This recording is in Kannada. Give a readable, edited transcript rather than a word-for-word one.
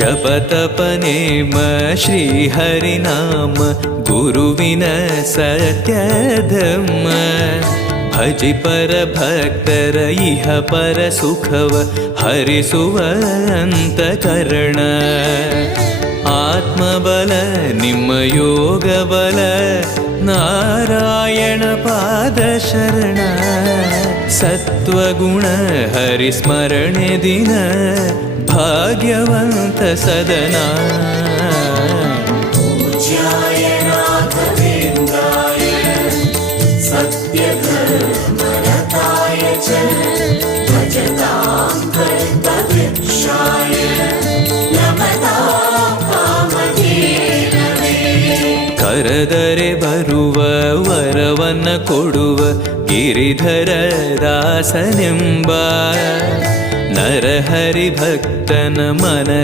ಜಪತಪನೇಮ ಶ್ರೀಹರಿನಾಮ ಗುರುವಿನ ಸತ್ಯಧಮ್ಮ ಭಜಿ ಪರ ಭಕ್ತರ ಇಹ ಪರ ಸುಖವ ಹರಿಸುವ ಅಂತಃಕರಣ ಆತ್ಮಬಲ ನಿಮ್ಮ ಯೋಗ ಬಲ ನಾರಾಯಣ ಪಾದ ಶರಣ ಸತ್ವಗುಣ ಹರಿಸ್ಮರಣೆ ದಿನ ಭಾಗ್ಯವಂತ ಸದನ पूज्याय राघवेन्द्राय सत्यधर्मरताय च भजतां कल्पवृक्षाय नमतां कामधेनवे ಕರೆದರೆ ಬರುವ ವರವನ್ನ ಕೊಡುವ ಗಿರಿಧರ ದಾಸನೆಂಬ ನರಹರಿ ಭಕ್ತನ ಮನ